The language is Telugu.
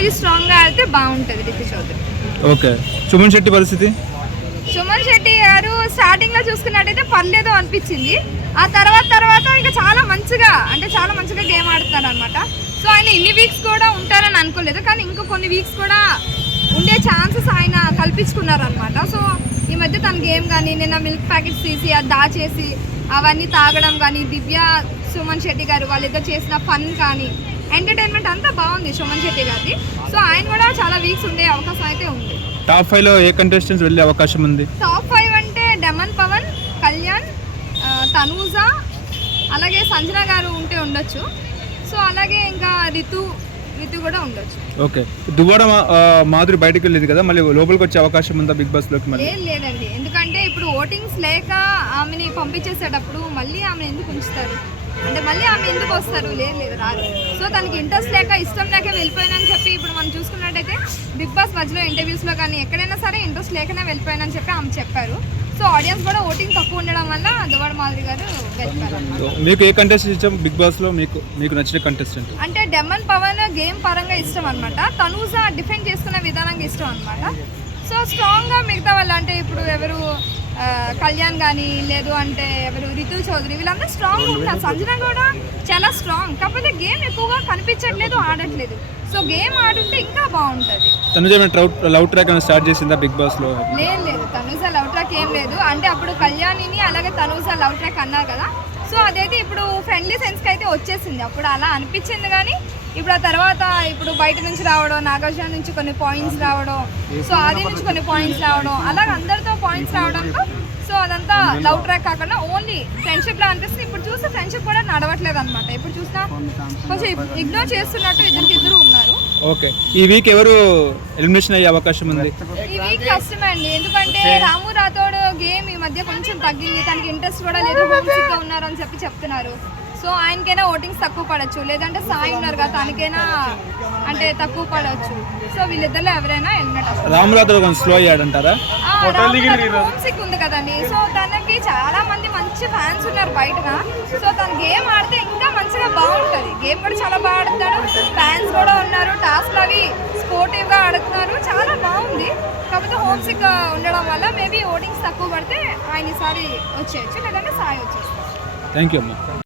అనేది స్ట్రాంగ్గా ఆడితే బాగుంటుంది రితు చౌదరి. ఓకే, సుమన్ శెట్టి పరిస్థితి? సుమన్ శెట్టి గారు స్టార్టింగ్లో చూసుకున్నట్టయితే పర్లేదు అనిపించింది. ఆ తర్వాత ఇంకా చాలా మంచిగా గేమ్ ఆడుతున్నారు అనమాట. సో ఆయన ఇన్ని వీక్స్ కూడా ఉంటారని అనుకోలేదు, కానీ ఇంకా కొన్ని వీక్స్ కూడా ఉండే ఛాన్సెస్ ఆయన కల్పించుకున్నారు అనమాట. సో ఈ మధ్య తన గేమ్ కానీ నిన్న మిల్క్ ప్యాకెట్స్ తీసి అది దాచేసి అవన్నీ తాగడం కానీ, దివ్య సుమన్ శెట్టి గారు వాళ్ళిద్దరు చేసిన ఫన్ కానీ, ఎంటర్టైన్మెంట్ అంతా బాగుంది సుమన్ శెట్టి గారిది. సో ఆయన కూడా చాలా వీక్స్ ఉండే అవకాశం అయితే ఉంది. టాప్ 5లో ఏ కంటెస్టెంట్స్ వెళ్ళే అవకాశం ఉంది? టాప్ 5 అంటే డెమన్ పవన్, కళ్యాణ్, తనూజ, అలాగే సంజన గారు ఉంటే ఉండొచ్చు. సో అలాగే ఇంకా రితు కూడా ఉండొచ్చు. ఓకే, దువ్వాడ మాధురి బయటకు వెళ్ళేది కదా, మళ్ళీ లోపలికి వచ్చే అవకాశం ఉందా బిగ్ బాస్ లోకి? లేదండి, ఎందుకంటే ఇప్పుడు ఓటింగ్స్ లేక ఆమెని పంపించేసేటప్పుడు మళ్ళీ ఆమె ఎందుకు ఉంచుతారు అంటే మళ్ళీ ఆమె ఎందుకు వస్తారు? లేదు రాదు. సో తనకి ఇంట్రెస్ట్ లేక ఇష్టం లేక వెళ్ళిపోయానని చెప్పి ఇప్పుడు మనం చూసుకున్నట్టయితే బిగ్ బాస్ మధ్యలో ఇంటర్వ్యూస్లో కానీ ఎక్కడైనా సరే ఇంట్రెస్ట్ లేకనే వెళ్ళిపోయానని చెప్పి ఆమె చెప్పారు. సో ఆడియన్స్ కూడా ఓటింగ్ తక్కువ ఉండడం వల్ల దువ్వాడ మాధురి గారు వెళ్ళిపోయారు. మీకు ఏ కంటెస్టెంట్ ఇష్టం బిగ్ బాస్ లో? మీకు నచ్చిన కంటెస్టెంట్ అంటే డెమన్ పవన్ గేమ్ పరంగా ఇష్టం అనమాట. తనూజ డిఫెండ్ చేసుకునే విధానంగా ఇష్టం అనమాట. సో స్ట్రాంగ్గా మిగతా వాళ్ళు అంటే ఇప్పుడు ఎవరు కళ్యాణ్ కానీ, లేదు అంటే ఎవరు రితు చౌదరి, వీళ్ళందరూ స్ట్రాంగ్ ఉంటారు. సంజన కూడా చాలా స్ట్రాంగ్, కాకపోతే గేమ్ ఎక్కువగా కనిపించట్లేదు, ఆడట్లేదు. సో గేమ్ ఆడుంటే ఇంకా బాగుంటుంది. తనుజ లవ్ ట్రాక్ స్టార్ట్ చేసిందా బిగ్ బాస్ లో? లేదు, తనూజ లవ్ ట్రాక్ ఏం లేదు. అంటే అప్పుడు కళ్యాణిని అలాగే తనూజ లవ్ ట్రాక్ అన్నారు కదా. సో అదైతే ఇప్పుడు ఫ్రెండ్లీ సెన్స్కి అయితే వచ్చేసింది. అప్పుడు అలా అనిపించింది, కానీ ఇప్పుడు ఆ తర్వాత ఇప్పుడు బయట నుంచి రావడం, నాగార్జున నుంచి కొన్ని పాయింట్స్ రావడం, సో ఆది నుంచి కొన్ని పాయింట్స్ రావడం, అలాగే అందరితో పాయింట్స్ రావడంతో సో అదంతా లవ్ ట్రాక్ కాకుండా ఓన్లీ ఫ్రెండ్షిప్ లా అనిపిస్తుంది. ఇప్పుడు చూస్తే ఫ్రెండ్షిప్ కూడా నడవట్లేదు అనమాట. ఇప్పుడు చూసినా కొంచెం ఇగ్నోర్ చేస్తున్నట్టు ఇద్దరు ఉన్నారు. ఓకే, ఈ వీక్ ఎవరు ఎలిమినేషన్ అయ్యే అవకాశం ఉంది? ఈ వీక్ కష్టమే అండి, ఎందుకంటే రాము రాథోడ్ గేమ్ ఈ మధ్య కొంచెం తగ్గింది. తనకి ఇంట్రెస్ట్ కూడా లేదు, హోమ్సిక్ గా ఉన్నారు అని చెప్పి చెప్తున్నారు. సో ఆయనకైనా ఓటింగ్స్ తక్కువ పడవచ్చు, లేదంటే సాయి ఉన్నారు కదా తనకైనా అంటే తక్కువ పడవచ్చు. సో వీళ్ళిద్దరిలో ఎవరైనా ఎలిమినేట్ అవుతారు. రాము రాథోడ్ స్లో అయ్యాడంటారా? హోమ్సిక్ ఉంది కదండి. సో తనకి చాలా మంది మంచి ఫ్యాన్స్ ఉన్నారు బయటగా. సో తన గేమ్ ఆడితే ఇంకా మంచిగా బాగుంటుంది. గేమ్ కూడా చాలా బాగా ఆడుతాడు, ఫ్యాన్స్ కూడా ఉన్నారు, టాస్క్లు అవి స్పోర్టివ్గా ఆడుతున్నారు, చాలా బాగుంది. కాకపోతే హోమ్సిక్ ఉండడం వల్ల మేబీ ఓటింగ్స్ తక్కువ పడితే ఆయన ఈసారి వచ్చేయచ్చు, లేదంటే సాయి వచ్చేస్తారు. థ్యాంక్ యూ అమ్మా.